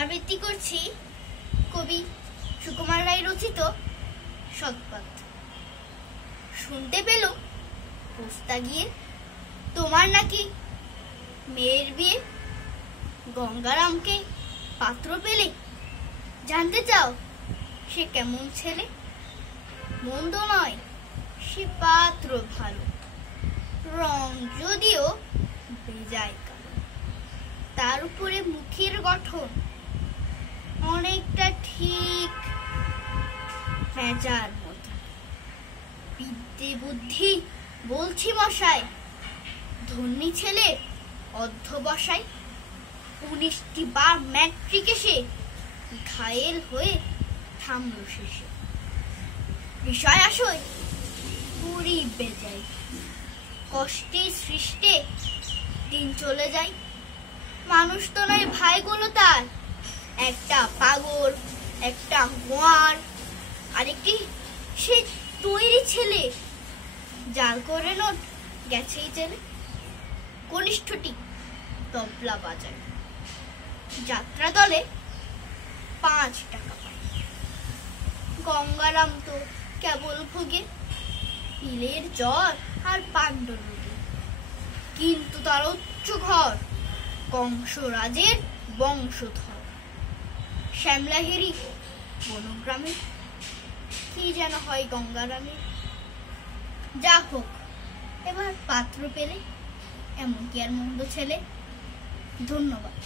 আবৃত্তি করছি কবি সুকুমার রায় রচিত সৎপথ। শুনতে পেল পোস্তা গিয়ে তোমার নাকি মেয়ের বিয়ে, গঙ্গারামকে পাত্র পেলে জানতে চাও সে কেমন ছেলে? মন্দ নয় সে পাত্র ভালো, রং যদিও বেজায় কালো, তার উপরে মুখের গঠন অনেকটা ঠিক পেঁচার মতো। বিদ্যে বুদ্ধি বলছি মশাই, ধন্যী ছেলে অধ্যবসায়। 19টি বার ম্যাট্রিকে সে ঘায়েল হয়ে থামল শেষে। বিষয় আসয় পুরি বেজায়, কষ্টে সৃষ্টে দিন চলে যায়। মানুষ তো নয় ভাইগুলো তার, একটা পাগল একটা গোয়ার, আরেকটি সে তৈরি ছেলে জাল করে নোট গেছেই জেলে। কনিষ্ঠটি তবলা বাজায়, যাত্রা দলে 5 টাকা পায়। গঙ্গারাম তো কেবল ভোগে পিলের জ্বর আর পাণ্ডুরোগে, কিন্তু তার উচ্চ ঘর কংসরাজের বংশধর। শ্যামলাহেরি বনগ্রামে কি যেন হয় গঙ্গারামের। যা হোক এবার পাত্র পেলে, এমন কি আর মন্দ ছেলে। ধন্যবাদ।